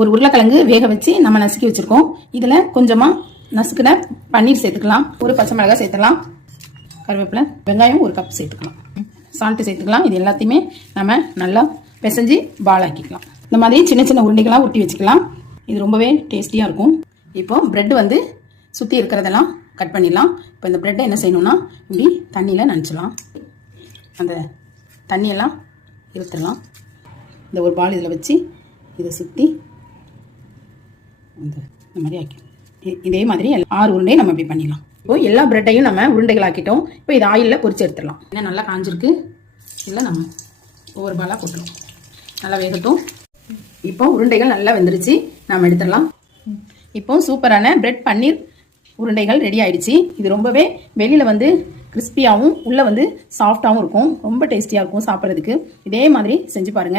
ஒரு உருளைக்கிழங்கு வேக வச்சு நம்ம நசுக்கி வச்சிருக்கோம். இதுல கொஞ்சமா நசுக்கின பன்னீர் சேர்த்துக்கலாம். ஒரு பச்சை மிளகாய் சேர்த்துக்கலாம். கருவேப்பிலை, வெங்காயம் 1 கப் சேர்த்துக்கலாம். சால்ட்டு சேர்த்துக்கலாம். இது எல்லாத்தையுமே நம்ம நல்லா பிசைஞ்சு பால் ஆக்கிக்கலாம். இந்த மாதிரி சின்ன சின்ன உருண்டைகளாக உருட்டி வச்சுக்கலாம். இது ரொம்பவே டேஸ்டியாக இருக்கும். இப்போ பிரெட் வந்து சுற்றி இருக்கிறதெல்லாம் கட் பண்ணிடலாம். இப்போ இந்த பிரெட்டை என்ன செய்யணும்னா இப்படி தண்ணியில் நனைச்சிடலாம். அந்த தண்ணியெல்லாம் இழுத்துடலாம். இந்த ஒரு பால் இதில் வச்சு இதை சுற்றி இந்த மாதிரி ஆக்கி இதே மாதிரி 6 உருண்டையை நம்ம இப்படி பண்ணிடலாம். இப்போ எல்லா பிரெட்டையும் நம்ம உருண்டைகள் ஆக்கிட்டோம். இப்போ இது ஆயிலில் பொரிச்சு எடுத்துடலாம். என்ன நல்லா காஞ்சிருக்கு. இல்லை நம்ம ஒவ்வொரு பாலாக போட்டுருவோம். நல்லா வேகட்டும். இப்போ உருண்டைகள் நல்லா வெந்துருச்சு. நம்ம எடுத்துடலாம். இப்போ சூப்பரான பிரெட் பன்னீர் உருண்டைகள் ரெடி ஆயிடுச்சு. இது ரொம்பவே வெளியில் வந்து கிறிஸ்பியாகவும் உள்ளே வந்து சாஃப்டாகவும் இருக்கும். ரொம்ப டேஸ்டியாக இருக்கும் சாப்பிட்றதுக்கு. இதே மாதிரி செஞ்சு பாருங்கள்.